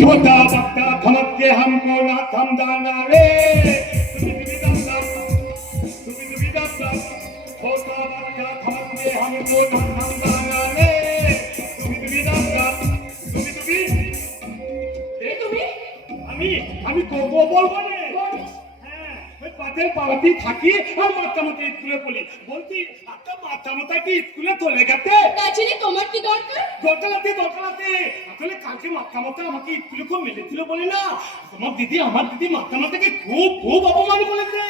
छोटा बच्चा धमक के हमको ना समझाना रे छोटा बच्चा धमक के हमको ना समझाना रे আমি কত বলবো রে হ্যাঁ ওই পাতের পাড়াতেই থাকি আর মাতামতা স্কুলে পড়ি বলছি একটা মাতামতা কি স্কুলে চলে গেছে তাছাড়া তোমার কি দরকার দরকার আছে আসলে কালকে মাতামতা আমাকে স্কুলে খুব মেলেছিল বলে না আমার দিদি মাতামতাকে খুব খুব অপমান করেছে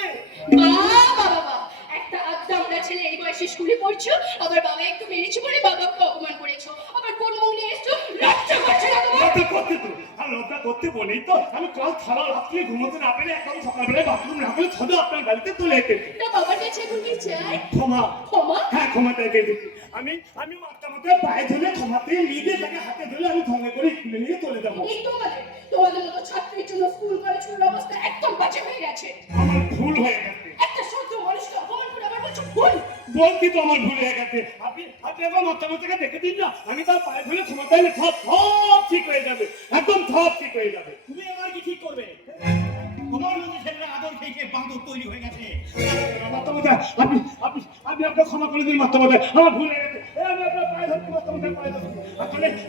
বাবা একটা আদ্দামরা ছেলে এই বয়সে স্কুলে পড়ছো আবার বাবা একটু মেরেছে বলে বাবাকে অপমান করেছো আবার কোন মুখ নিয়ে এসছো লজ্জা করছে না তোমার লজ্জা করতে বলেই তো আমি কাল সারা রাত্রি ঘুমোতে না পেরে একদম সকালবেলায় বাথরুম না পেরে ছদে আপনার বাড়িতে চলে এসেছি তা বাবার কাছে এখন কি চাই ক্ষমা হ্যাঁ ক্ষমা চাইতে দিচ্ছি আমি মাতামতার পায়ে ধরে ক্ষমাতে নিজে তাকে হাতে ধরে আমি সঙ্গে করে স্কুলে নিয়ে চলে যাবো এই তোমাদের মতো ছাত্রীর জন্য স্কুল কলেজের অবস্থা একদম বাজে হয়ে গেছে আমার ভুল হয়ে গেছে একটা সত্য মানুষকে অপমান করে আবার বলছো ভুল বলছি তো আমার ভুল হয়ে গেছে আপনি একবার মাতামতাকে দেখে দিন না আমি তার পায়ে ধরে ক্ষমা চাইলে সব ঠিক হয়ে যাবে একদম সব ঠিক হয়ে যাবে তুমি আমার কি ঠিক করবে তোমার মধ্যে ছেলেরা আদর খেয়ে বাঁদর তৈরি হয়ে গেছে মাতামতা আপনি আপনাকে ক্ষমা করে দিন মাতামতা আমার ভুল হয়ে গেছে আমি আপনার পায়ে ধরছি মাতামতার পায়ে ধরছি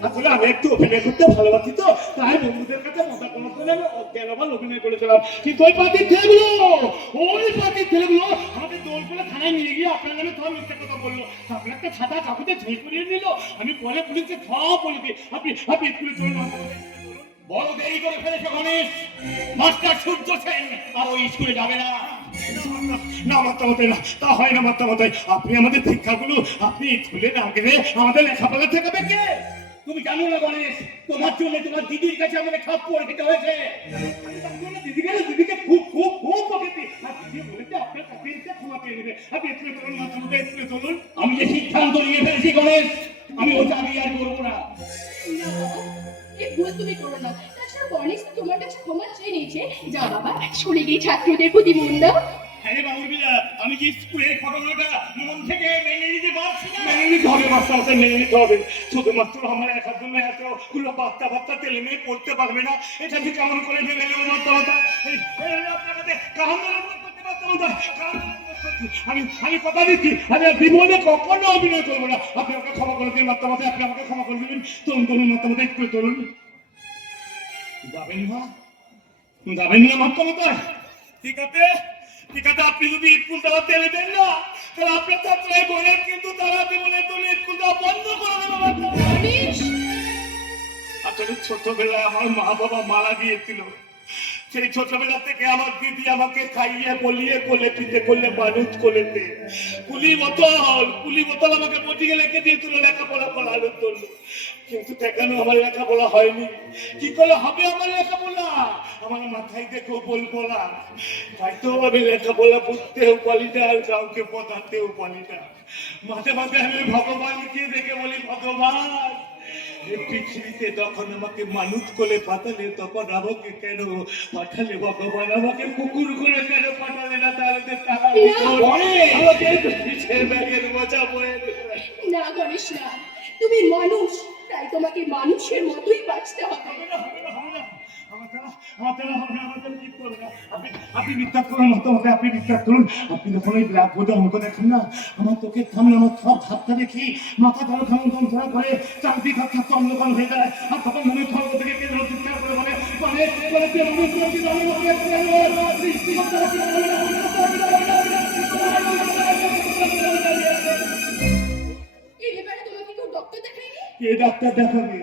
আসলে আমি একটু অভিনয় করতে ভালোবাসি তো তাই বন্ধুদের কাছে মজা করার জন্য আমি অজ্ঞানবান অভিনয় করেছিলাম কিন্তু ওই পাতির ছেলেগুলো আমাকে দোল করে থানায় নিয়ে গিয়ে আপনার নামে সব মিথ্যে কথা বললো আপনার একটা ছাতা কাকুতে ঝই করিয়ে নিল আমি পরে পুলিশকে সব বলে দিই আপনি স্কুলে চলুন বড় দেরি করে ফেলেছে গণেশ মাস্টার সূর্য সেন আর ওই স্কুলে যাবে না না মাতামতাই না তা হয় না মাতামতাই আপনি আমাদের শিক্ষাগুলো আপনি স্কুলে না গেলে আমাদের লেখাপড়া শেখাবে কে তুমি জানো না গণেশ তোমার জন্য তোমার দিদির কাছে আমাদের খাপ পড়ে খেতে হয়েছে দিদিকে খুব খুব খুব বকেছি আর দিদি বলেছে আপনার কাছে এসে ক্ষমা পেয়ে নেবে আপনি স্কুলে চলুন মাতামতাই স্কুলে চলুন আমি যে সিদ্ধান্ত নিয়ে ফেলেছি গণেশ আমি ওটা আমি আর করবো না এই ভুল তুমি করো না তাছাড়া গণেশ তো তোমার কাছে ক্ষমা চেয়ে নিয়েছে যা বাবা স্কুলে গিয়ে ছাত্রদের প্রতি মন দাও হ্যাঁ রে বাবুরা আমি কি স্কুলের ঘটনাটা মন থেকে মেনে নিতে পারছি না মেনে নিতে হবে মাস্টারকে মেনে নিতে হবে শুধুমাত্র আমার একার জন্য এতগুলো বাচ্চা ছেলে মেয়ে পড়তে পারবে না এটা কি কেমন করে ভেবে নেব মাস্টারটা আপনার কাছে কারণ করতে পারতাম না আমি কথা দিচ্ছি আমি জীবনে কখনো অভিনয় করবো না আপনি আমাকে ক্ষমা করে দিন মাত্রামাতে আপনি আমাকে ক্ষমা করে দিবেন তরুণ মাত্রামাতে একটু চলুন যাবেন না মাত্রামাতে ঠিক আছে আপনি যদি স্কুল দেওয়া তেলে দেন না তাহলে আপনার ছাত্রাই বলেন কিন্তু তারা জীবনের জন্য স্কুল দেওয়া বন্ধ করে দেবে আসলে ছোটবেলায় আমার মা বাবা মারা গিয়েছিল সেই ছোটবেলা থেকে আমার দিদি আমাকে খাইয়ে বলিয়ে কোলে পিঠে করলে মানুষ করেছে কুলি বোতল আমাকে পটিয়ে রেখে দিয়েছিল লেখাপড়া করানোর জন্য কিন্তু দেখানো আমার লেখাপড়া হয়নি কি করে হবে আমার লেখাপড়া আমার মাথায় দেখো বলবো না হয়তো আমি লেখাপড়া বুঝতেও পারি না আর কাউকে পড়াতেও পারি না মাঝে মাঝে আমি ভগবানকে দেখে বলি ভগবান পৃথিবীতে যখন আমাকে মানুষ করে পাঠালে তখন আমাকে কেন পাঠালে ভগবান আমাকে কুকুর করে কেন পাঠালে না তাহলে ব্যাগের বোঝা বয়ে না গণেশ না তুমি মানুষ তাই তোমাকে মানুষের মতোই বাঁচতে হবে আপনি বিশ্বাস করুন মতো আপনি বিশ্বাস করুন আপনি যখন ওই ব্ল্যাক বোর্ডে অঙ্ক দেখেন না আমার চোখের সামনে আমার সব হাতটা দেখি মাথা ধরো যন্ত্রণা করে চারদিক হাত অন্ধকার হয়ে যায় আর তখন মনে খড়গ থেকে কেন্দ্র চিৎকার করে বলে ডাক্তার দেখাবে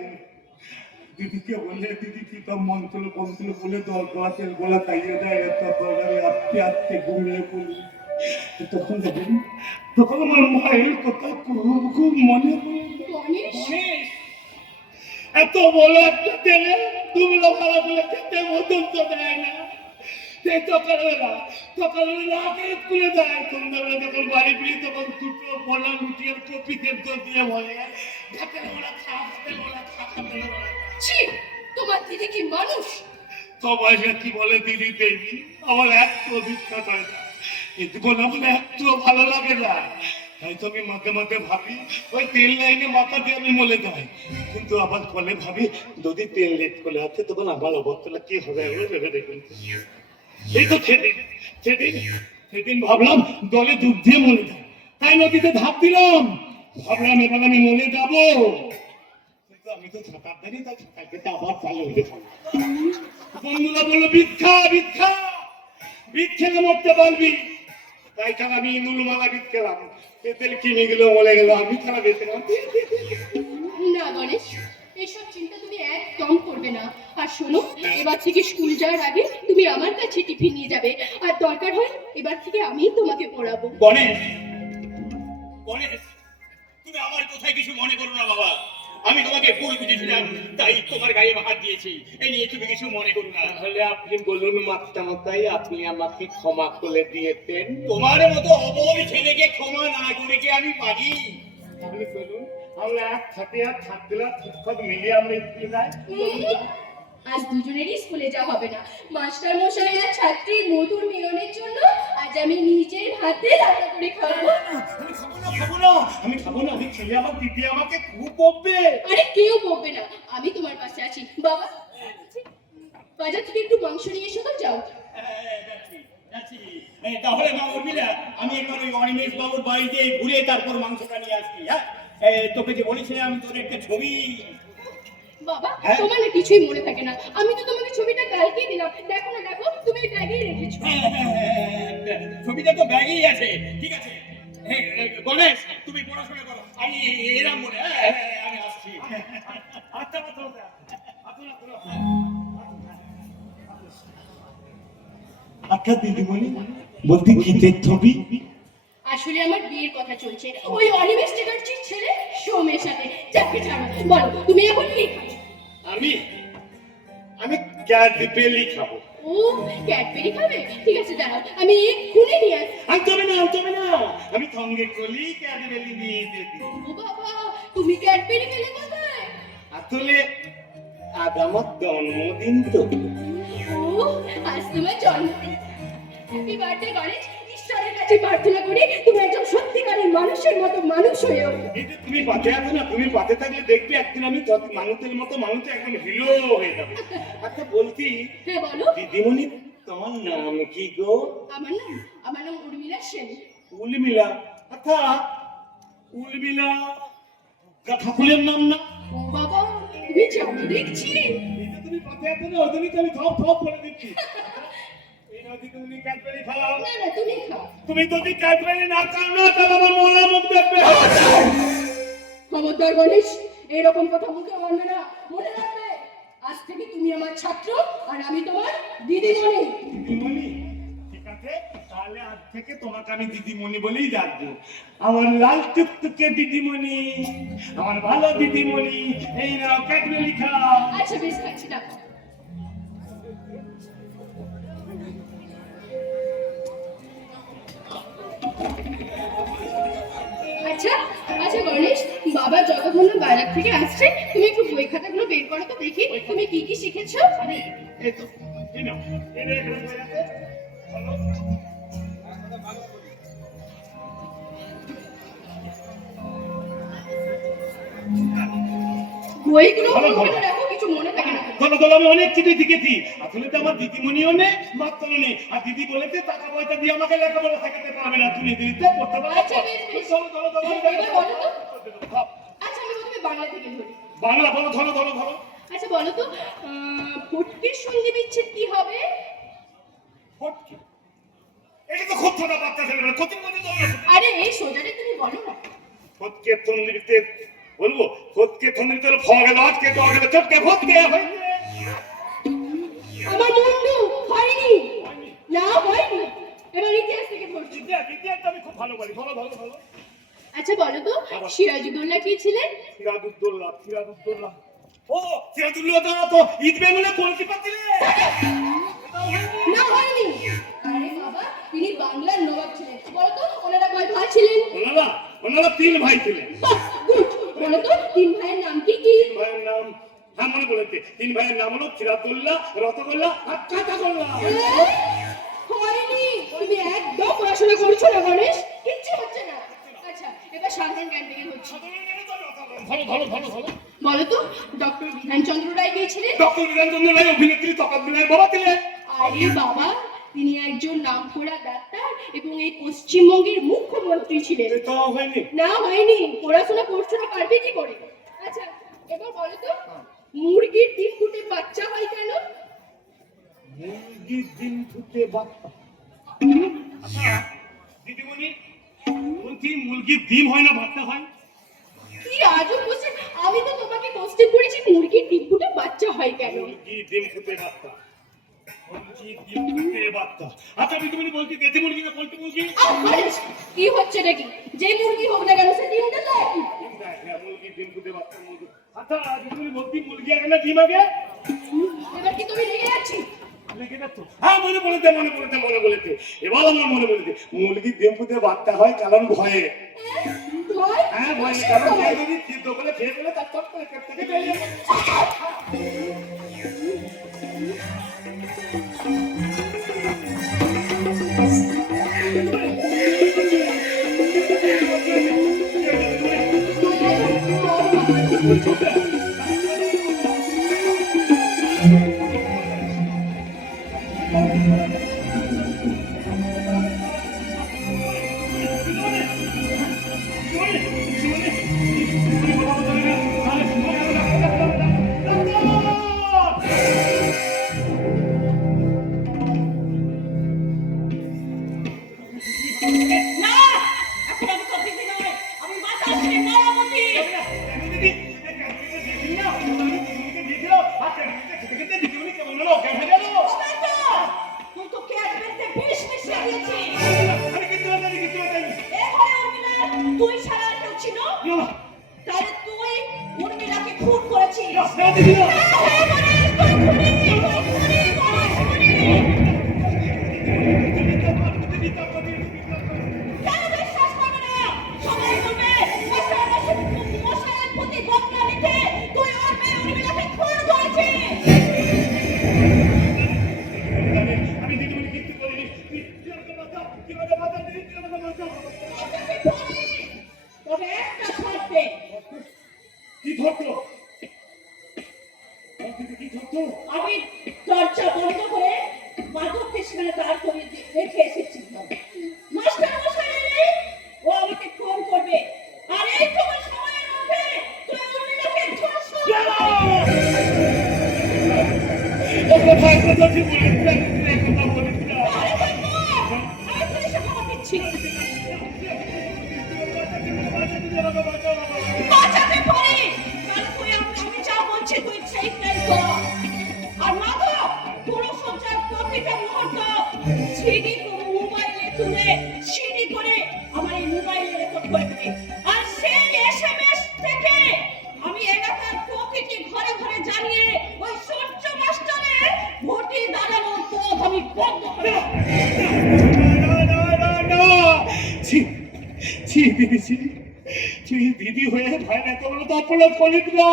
দিদিকে বললে দিদি কি সব মন্ত্র বলে দল গলা তেল গলা খাইয়ে দেয় আস্তে ঘুমিয়ে পড়ি তখন আমার মায়ের কথা খুব মনে পড়ে এত বড় একটা তেলে দুবেলা ভালো বলে খেতে মতন তো দেয় না সেই সকালবেলা আগে স্কুলে যায় সন্ধ্যাবেলা যখন বাড়ি ফিরি তখন দুটো বলা রুটি আর কপি সেদ্ধ দিয়ে বলে হাতে বলা তোমার দিদি কি মানুষ সবাই কি বলে দিদি দেবী আমার একটু অভিজ্ঞতা হয় না এটুকু না বলে একটু ভালো লাগে না তাই তো আমি মাঝে মাঝে ভাবি ওই তেল লাইনে মাথা দিয়ে আমি মলে যাই, কিন্তু আবার কলে ভাবি যদি তেল লেট করে আছে তখন আমার অবস্থাটা কি হবে আমি ভেবে দেখুন। এই তো সেদিন ভাবলাম দলে ডুব দিয়ে মরে যায়, তাই নদীতে ধাপ দিলাম, ভাবলাম এবার আমি মরে যাবো, কিন্তু আমি তো সাঁতার জানি, তাই সাঁতার কেটে আবার চালু হয়ে গেলাম। বন্ধুরা বললো বিক্ষেলে মরতে পারবি, তাই ছাড়া আমি নুলমালা বিক্ষেলাম, তেল কিনে গেলে মরে গেল, আমি ছাড়া বেঁচে গেলাম। না গণেশ, এসব চিন্তা তুমি একদম করবে না। আর শোনো, এবার থেকে স্কুল যাওয়ার আগে তুমি আমার কাছে টিফিন নিয়ে যাবে, আর দরকার হয় এবার থেকে আমিই তোমাকে পড়াবো। গণেশ, গণেশ, তুমি আমার কোথায় কিছু মনে করো না বাবা, আমি তোমাকে ভুল বুঝেছিলাম, তাই তোমার গায়ে হাত দিয়েছি, এই নিয়ে তুমি কিছু মনে করো না। তাহলে আপনি বলুন মাত্রামতাই আপনি আমাকে ক্ষমা করে দিয়েছেন। তোমার মতো অবল ছেলেকে ক্ষমা না করে কি আমি পারি? তাহলে বলুন আমরা একসাথে আর থাকলাম, শিক্ষক মিলিয়ে আমরা স্কুলে যাই। আজ দুজনেরই স্কুলে যাওয়া হবে না। মাস্টার মশাই আর ছাত্রীর মধুর মিলনের জন্য আজ আমি নিজের হাতে রান্না করে খাবো। আমি খাবো না, আমি খেলে আমার দিদি আমাকে খুব বকবে। আরে কেউ বলবে না, আমি তোমার পাশে আছি। বাবা, বাজার থেকে একটু মাংস নিয়ে এসো তো, যাও। যাচ্ছি। তাহলে মা উর্মিলা, আমি একবার ওই অনিমেষ বাবুর বাড়িতে ঘুরে তারপর মাংসটা নিয়ে আসছি। হ্যাঁ, তোকে যে বলেছিলাম আমি তোর একটা ছবি। বাবা, হ্যাঁ? তোমার না কিছুই মনে থাকে না, আমি তো তোমাকে ছবিটা কালকেই দিলাম, দেখো না, দেখো তুমি ব্যাগেই রেখেছো। ছবিটা তো ব্যাগেই আছে, ঠিক আছে। গণেশ, তুমি পড়াশোনা করো, আমি এরাম বলে আমি আসছি। আচ্ছা আচ্ছা দিদিমণি, বলতে গীতের ছবি? আসলে আমার বিয়ের কথা চলছে ওই অনিমেষ চ্যাটার্জির ছেলে সোমের সাথে। যাকে ছাড়ো, বলো তুমি এখন কি খাবে? আমি ক্যাডবেরি খাবো। ও, ক্যাডবেরি খাবে? ঠিক আছে, দাঁড়াও, আমি এক্ষুনি নিয়ে আসছি। আনতে হবে না, আমি সঙ্গে কলি ক্যাডবেরি নিয়ে দিদি। ও বাবা, তুমি ক্যাডবেরি পেলে কোথায়? আসলে আজ আমার জন্মদিন তো। ও, আজ তোমার জন্মদিন। Happy birthday Ganesh. ঈশ্বরের কাছে প্রার্থনা করি তুমি একজন সত্যিকারের মানুষের মতো মানুষ হয়ে ওঠো। এই যে তুমি পাতে আছো না, তুমি পাতে থাকলে দেখবে একদিন আমি মানুষের মতো মানুষ একদম হিরো হয়ে যাবে। আচ্ছা বলছি হ্যাঁ বলো। দিদিমণি, তোমার নাম কি গো? আমার নাম উর্মিলা সেন। উর্মিলা? আচ্ছা উর্মিলা ঠাকুরের নাম না? ও বাবা, তুমি জানো দেখছি। এই যে তুমি পাতে আছো না, ওই জন্যই তো আমি সব বলে দিচ্ছি। এই নদী তুমি ক্যাডবেরি খাও। না না, তুমি খাও। তুমি যদি ক্যাডবেরি না খাও না, তাহলে আমার মরা মুখ দেখবে। খবরদার গণেশ, এরকম কথা মুখে আনবে না, মনে রাখবে আজ থেকে তুমি আমার ছাত্র আর আমি তোমার দিদিমণি। দিদিমণি? ঠিক আছে, তাহলে আজ থেকে তোমাকে আমি দিদিমণি বলেই ডাকবো। আমার লাল টুকটুকে দিদিমণি, আমার ভালো দিদিমণি, এই নাও ক্যাডবেরি খাও। আচ্ছা বেশ, খাচ্ছি, না। আচ্ছা আচ্ছা গণেশ, বাবা যতক্ষণ না বাইরে থেকে আসছে তুমি একটু বই খাতাগুলো বের করো তো, দেখি তুমি কি কি শিখেছো। আমি এই তো এই নাও, এই রে এখানে বই আছে। ভালো। বইগুলো ভালো, ভালো। মনে রাখো, কিছু মনে থাকে না। ধরো আমি অনেক কিছু শিখেছি। আসলে তো আমার দিদিমণিও নেই, মাত্রও নেই, আর দিদি বলেছে টাকা পয়সা দিয়ে আমাকে লেখাপড়া শেখাতে পারবে না, তুমি দিদিতে পড়তে পারবে। আচ্ছা বেশ বেশ, ধরো এবার বলো তো। আচ্ছা আমি প্রথমে বাংলা থেকে ধরি। বাংলা বলো, ধরো। আচ্ছা বলো তো, ফটকের সন্ধি বিচ্ছেদ কি হবে? ফটকে? এটা তো খুব ছোট বাচ্চা ছেলে, কোচিং করতে যাও না। আরে এই সোজাটা তুমি বলো না। ফটকে তন্দিতে বলবো, ফটকে তন্দিতে হলো ফগেল, আজকে তো আগেল, চটকে ফটকে হয়েছে। আমার মুন্ডু হয়নি, না হয়নি। এবার ইতিহাস থেকে ধরছি। ইতিহাস আমি খুব ভালো বলি, ভালো। আচ্ছা বলো তো, সিরাজউদ্দৌলা কি ছিলেন? সিরাজউদ্দৌলা। ও সিরাজউদ্দৌলা তো ঈদ বেঙ্গলে গোলকিপার ছিলেন। না হয়নি। আরে বাবা, তিনি বাংলার নবাব ছিলেন। বলো তো ওনারা কয় ভাই ছিলেন? ওনারা 3 ভাই ছিলেন। বাহ, গুড। বলো তো 3 ভাইয়ের নাম কি কি? 3 ভাইয়ের নাম, হ্যাঁ মনে বলেছে, 3 ভাইয়ের নাম হলো সিরাজউদ্দৌলা, রতগোল্লা আর কাঁটাগোল্লা। হয়নি, তুমি একদম পড়াশোনা করছো না গণেশ, কিচ্ছু হচ্ছে না। আচ্ছা এবার সাধারণ জ্ঞান থেকে হচ্ছে। সাধারণ জ্ঞানে তো ভালো ভালো ভালো ভালো। বলো তো ডক্টর বিধানচন্দ্র রায় কে ছিলেন? ডক্টর বিধানচন্দ্র রায় অভিনেত্রী তকাত বিনয়ের বাবা ছিলেন। আরে বাবা, তিনি একজন নামকরা ডাক্তার এবং এই পশ্চিমবঙ্গের মুখ্যমন্ত্রী ছিলেন। এটা হয়নি। না হয়নি, পড়াশোনা করছো না, পারবে কি করে? আচ্ছা এবার বলো তো মুরগির ডিম ফুটে বাচ্চা হয় কেন? মুরগির ডিম ফুটে বাচ্চা। দিদিমণি বলছি মুরগির ডিম হয় না বাচ্চা হয়? কি আজব কোশ্চেন! আমি তো তোমাকে কোশ্চেন করেছি মুরগির ডিম ফুটে বাচ্চা হয় কেন? মুরগির ডিম ফুটে বাচ্চা। মুরগির ডিম ফুটে বাচ্চা। আচ্ছা দিদিমণি বলছি দেশি মুরগি না পোল্ট্রি মুরগি? কি হচ্ছে নাকি? যে মুরগি হোক না কেন সে ডিম দেয় একই। মুরগির ডিম ফুটে বাচ্চা মুরগি। আচ্ছা দিদিমণি বলছি মুরগি আগে না ডিম আগে? এবার কি তুমি রেগে যাচ্ছি? হ্যাঁ মনে পড়েছে মনে পড়েছে মনে পড়েছে, এবার আমার মনে পড়েছে। মুরগির ডিম ফুটে বাচ্চা হয় কারণ ভয়ে। ভয়? হ্যাঁ ভয়ে, কারণ ভয় যদি সিদ্ধ করে খেয়ে ফেলে তার চট করে পেট থেকে বেরিয়ে যাবে। না, এখন আমি তোর দিদি নয়, আমি বাতাসে মায়াবতী। ওবেটা, তুই তো ক্যাডবেরিতে বিষ মিশিয়ে দিয়েছিস। এ হয় উর্মিলা, তুই ছাড়া আর কেউ ছিল? তাহলে তুই উর্মিলাকে খুন করেছিস। হ্যাঁ, হ্যাঁ, গণেশ, তুই খুনি, তুই খুনি। কেন বিশ্বাস করবে না? সবাই বলবে মশাইয়ের প্রতি বদলা নিতে তুই ওর মেয়ে উর্মিলাকে খুন করেছিস। আমি দিদিমণি কিচ্ছু করিনি। কিভাবে বাধা দিদি কিভাবে বাধা? তবে একটা শর্তে, কি ধরতো? কি ধরতো? আমি দরজা বন্ধ করে মাধবকে সেখানে দাঁড় করিয়ে রেখে এসেছি। মাস্টার মশাই এলে ও আমাকে ফোন করবে, আর এই তোমার সময়ের মধ্যে তুই উর্মিলাকে ধর্ষণ করবি। কথা কথা কি বলেছিলাম? কথা বলেছিলাম। আরে দেখো, আমি পুলিশে খবর দিচ্ছি। বাঁচাতে পারি, তাহলে তুই আমি যা বলছি তুই সেইটাই কর। আর মাধব, পুরো সজ্জার প্রতিটা মুহূর্ত সিডি করে মোবাইলে তুলে সিডি করে আমার এই মোবাইলে রেকর্ড করে দিবি। আর সেই এসএমএস থেকে আমি এলাকার প্রতিটি ঘরে ঘরে জানিয়ে ওই সূর্য মাস্টারের ভোটে দাঁড়ানোর পথ আমি বন্ধ করে দেব। দিদি হয়ে ভাই এত বড় তো অপরাধ করিস না।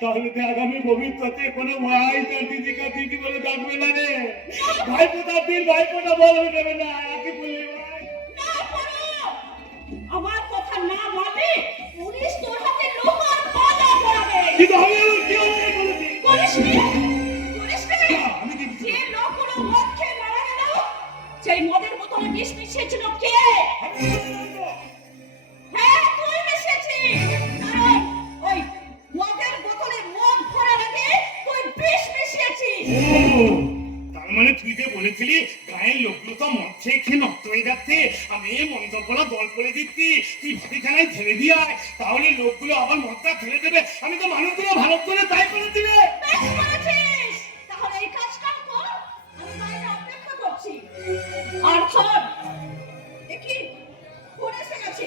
তাহলে তো আগামী ভবিষ্যতে কোনো ভাই তার দিদিকে দিদি বলে ডাকবে না রে। ভাইপোটা দিন ভাইপোটা বলবে দেবে না। একই বললি ভাই। না করো, আমার কথা না মানে পুলিশ তোর হাতে লোহার বাধা পড়াবে। কিন্তু আমি আমার কি হবে বলেছি? করিসনি? করিসনি? আমি কি যে লোকগুলো মদ খেয়ে মারা গেল, সেই মদের বোতলে বিষ মিশিয়েছিল কে? হ্যাঁ, তুই মিশিয়েছিস। কারণ ওই মদের বোতলে মদ ভরার আগে তুই বিষ মিশিয়েছিস। তার মানে তুই যে বলেছিলি গায়ের লোকগুলো তো মদ খেয়ে খেয়ে নষ্ট হয়ে যাচ্ছে, আমি এই মন্তব্যটা দল করে দিচ্ছি, তুই ভাবিখানায় ছেড়ে দিয়ে আয়, তাহলে লোকগুলো আবার মদটা ফেলে দেবে। আমি তো মানুষগুলো ভালো করে তাই করেছি রে। বেশ করেছিস। তাহলে এই কাজটা কর, আমি বাইরে অপেক্ষা করছি। আর শোন, দেখি ফোন এসে গেছে।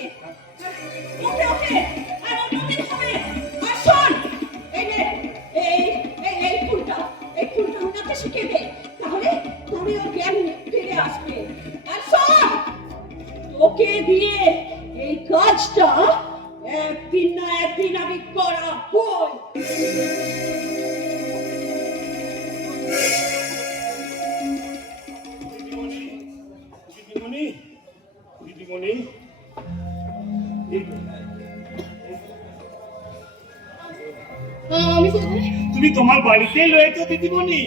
ওকে ওকে, আর অন্যদিন হবে। আর শোন, এই নে, এই ফুলটা ওনাকে শিখিয়ে দে, তাহলে ওর জ্ঞান ফিরে আসবে। আর শোন, ওকে দিয়ে এই কাজটা একদিন না একদিন আমি করাবই। দিদিমণি, দিদিমণি, দিদিমণি, তুমি তোমার বাড়িতেই রয়েছো দিদিমণি।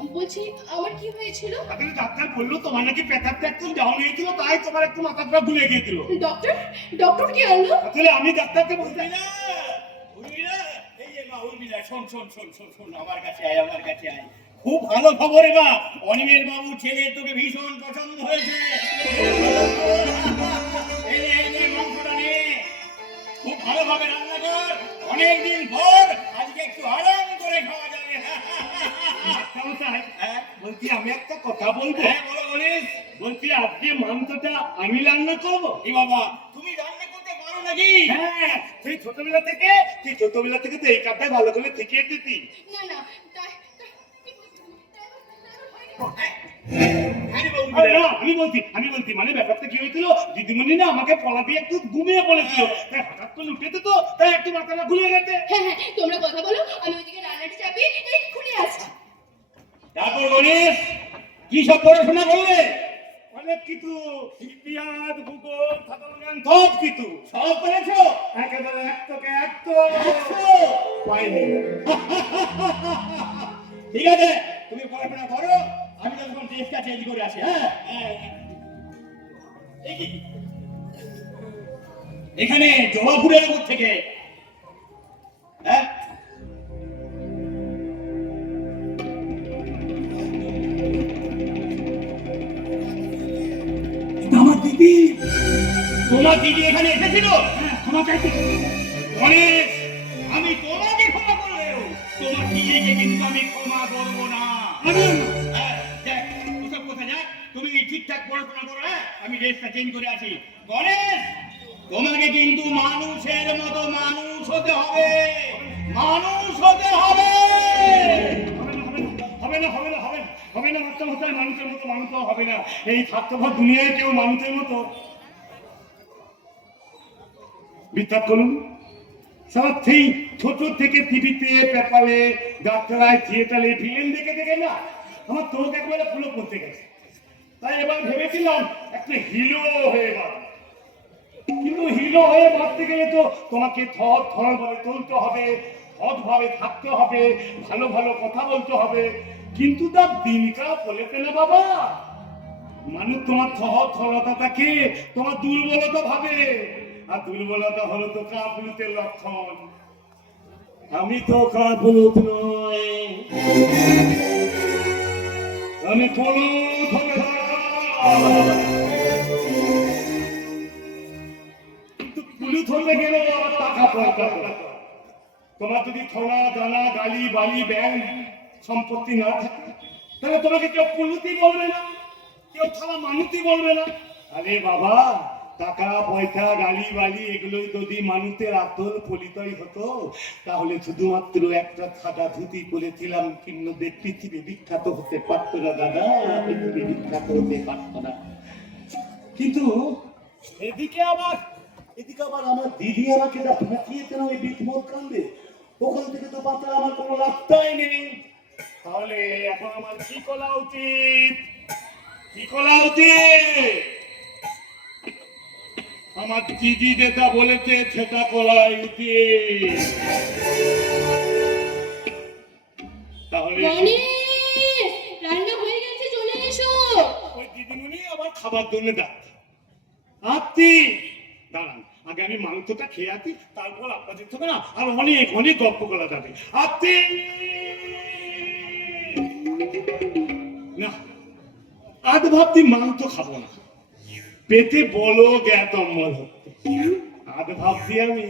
ও বলছি আমার কি হয়েছিল? তাহলে ডাক্তার বললো তোমার নাকি পেটারটা একটু ডাউন হয়েছিল, তাই তোমার একটু মাথাটা ঘুরে গিয়েছিল। ডক্টর, ডক্টর কি আনলো? তাহলে আমি ডাক্তারকে বলতে উর্মিলা, উর্মিলা, এই যে মা উর্মিলা, শোন শোন শোন শোন শোন, আমার কাছে আয়, আমার কাছে আয়। খুব ভালো খবর মা, অনিমের বাবু ছেলে তোকে ভীষণ পছন্দ হয়েছে। এই নে, এই নে, মাংসটা নে। খুব ভালোভাবে রান্না কর, অনেকদিন পর আজকে একটু আরাম করে খাওয়া যাবে। ডাক্তারমশাই, হ্যাঁ, বলছি আমি একটা কথা বলবো। হ্যাঁ, বলো বলিস। বলছি আজকে মাংসটা আমি রান্না করবো। এই বাবা, তুমি রান্না করতে পারো নাকি? হ্যাঁ, সেই ছোটবেলা থেকে তো এই কাজটাই ভালো করে শিখে এসেছি। না না, হ্যাঁ রে বাবু, আরে না, আমি বলছি মানে ব্যাপারটা কি হয়েছিল, দিদিমণি না আমাকে পলা দিয়ে একটু ঘুমিয়ে পড়েছিল, তাই হঠাৎ করে উঠেছে তো, তাই একটু মাথাটা ঘুরে গেছে। হ্যাঁ হ্যাঁ, তোমরা কথা বলো, আমি ওইদিকে রান্নাটা চাপিয়ে এক্ষুনি আসছি। তারপর বলিস, কি সব পড়াশোনা করলে? অনেক কিছু, ইতিহাস, ভূগোল, সাধারণ জ্ঞান, সব কিছু সব করেছো? একেবারে একটাকে একটু একশো? পাইনি। ঠিক আছে, তুমি পড়াশোনা করো, আমি তখন ড্রেসটা চেঞ্জ করে আসি। হ্যাঁ হ্যাঁ। এই কি? এখানে জবাপুরের উপর থেকে, হ্যাঁ, আমার দিদি, তোমার দিদি এখানে এসেছিল? ক্ষমা চাইছি। গণেশ, আমি তোমাকে ক্ষমা করলেও তোমার দিদিকে কিন্তু আমি ক্ষমা করবো না। হ্যাঁ, দেখ, ওসব কথা যাক, তুমি ঠিকঠাক পড়াশোনা করো। হ্যাঁ, আমি ড্রেসটা চেঞ্জ করে আসি। গণেশ, তোমাকে কিন্তু মানুষের মতো মানুষ হতে হবে, মানুষ হতে হবে। হবে না, হবে না, হবে না, হবে না, মাস্টারমশাই, মানুষের মতো মানুষ হবে না। এই স্বার্থপর দুনিয়ায় কেউ মানুষের মতো বিশ্বাস করুন। সারা সেই ছোট থেকে টিভিতে, পেপারে, যাত্রায়, থিয়েটারে ভিলেন দেখে দেখে না আমার চোখ একবারে ফুলো পড়তে গেছে। তাই এবার ভেবেছিলাম একটা হিরো হয়ে বাঁচব। কিন্তু হিরো হয়ে বাঁচতে গেলে তো তোমাকে থর ভাবে চলতে হবে, সৎভাবে থাকতে হবে, ভালো ভালো কথা বলতে হবে। কিন্তু তার দিনকাল বলেছে না বাবা, মানুষ তোমার থরতাকে তোমার দুর্বলতা ভাবে, আর দুর্বলতা হলো তো কাপুরুষের লক্ষণ। আমি তো কাপুরুষ নই, আমি পুরুষ হতে কিন্তু পুলিশ হতে গেলে আবার টাকা পয়সা দরকার। তোমার যদি থোড়া দানা গালি বালি ব্যাংক সম্পত্তি না থাকে, তাহলে তোমাকে কেউ পুলুতি বলবে না, কেউ থালা মানুতি বলবে না। আরে বাবা, টাকা পয়সা গালি বালি এগুলোই যদি মানুষের আসল পরিচয় হতো, তাহলে শুধুমাত্র একটা সাদা ধুতি পরেছিলাম কিন্তু পৃথিবী বিখ্যাত হতে পারতো না দাদা, পৃথিবী বিখ্যাত হতে পারতো না। কিন্তু এদিকে আবার আমার দিদি আমাকে যা ফাঁকিয়েছেন ওই বিধমোর কান্দে, ওখান থেকে তো বাঁচার আমার কোনো রাস্তাই নেই। তাহলে এখন আমার কি করা উচিত? কি করা উচিত? আমার দিদি যেটা বলেছে সেটা করা উচিত। তাহলে গণেশ, রান্না হয়ে গেছে, চলে এসো। ওই দিদিমণি আবার খাবার জন্য ডাকছে। আপনি দাঁড়ান, আগে আমি মাংসটা খেয়ে আসি, তারপর আপনাদের থেকে না আর অনেক অনেক গল্প করা যাবে। আপনি না, আজ ভাবছি মাংস খাবো না, পেটে বলো গ্যাত অম্বল হচ্ছে। আজ ভাবছি আমি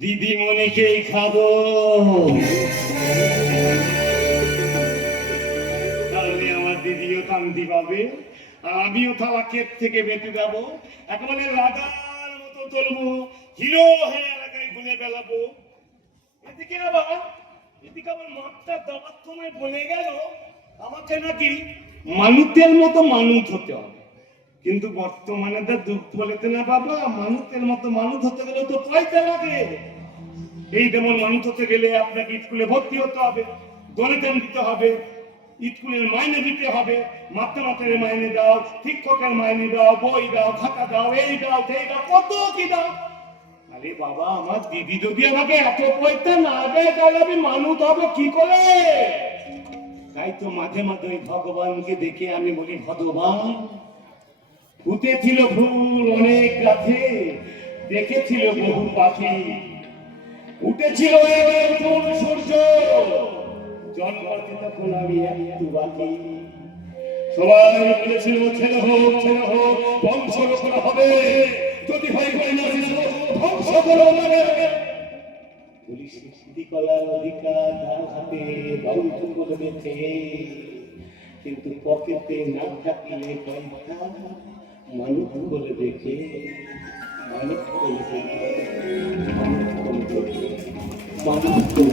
দিদিমণিকেই খাবো, তাহলে আমার দিদিও শান্তি পাবে, আর আমিও থালা ক্ষেত থেকে বেঁচে যাবো, একেবারে রাজার মতো চলবো, হিরো হয়ে এলাকায় ঘুরে বেড়াবো। এদিকে আবার মাঠটা দেওয়ার সময় বলে গেল আমাকে নাকি মানুষের মতো মানুষ হতে হবে। কিন্তু বর্তমানে তো দুঃখ বলেছে না বাবা, মানুষের মতো মানুষ হতে গেলে তো পয়সা লাগে। এই যেমন মানুষ হতে গেলে আপনাকে স্কুলে ভর্তি হতে হবে, ডোনেশন দিতে হবে, স্কুলের মাইনে দিতে হবে, মাস্টারের মাইনে দাও, শিক্ষকের মাইনে দাও, বই দাও, খাতা দাও, এই দাও সেই দাও, কত কি দাও। আর আরে বাবা, আমার দিদি যদি আমাকে এত পয়সা না দেয় তাহলে আমি মানুষ হবো কি করে? তাই তো মাঝে মাঝে ওই ভগবানকে দেখে আমি বলি, ভগবান, ফুটেছিল ফুল অনেক গাছে, দেখেছিল বহু পাখি, উঠেছিল নতুন সূর্য, জন্মাতে তখন আমি একটু বাকি। সবাই বলেছিল ছেলে হোক বংশ রক্ষণ হবে, যদি হয় করে না ধ্বংস করো মানে। পুলিশের সিদ্ধি করার অধিকার তার হাতে বন্ধ করে দিয়েছে, কিন্তু পকেটে না থাকলে পয়সা মানুষ করে দেখে, মানুষ করে দেখে, মানুষ করে দেখে, মানুষ করে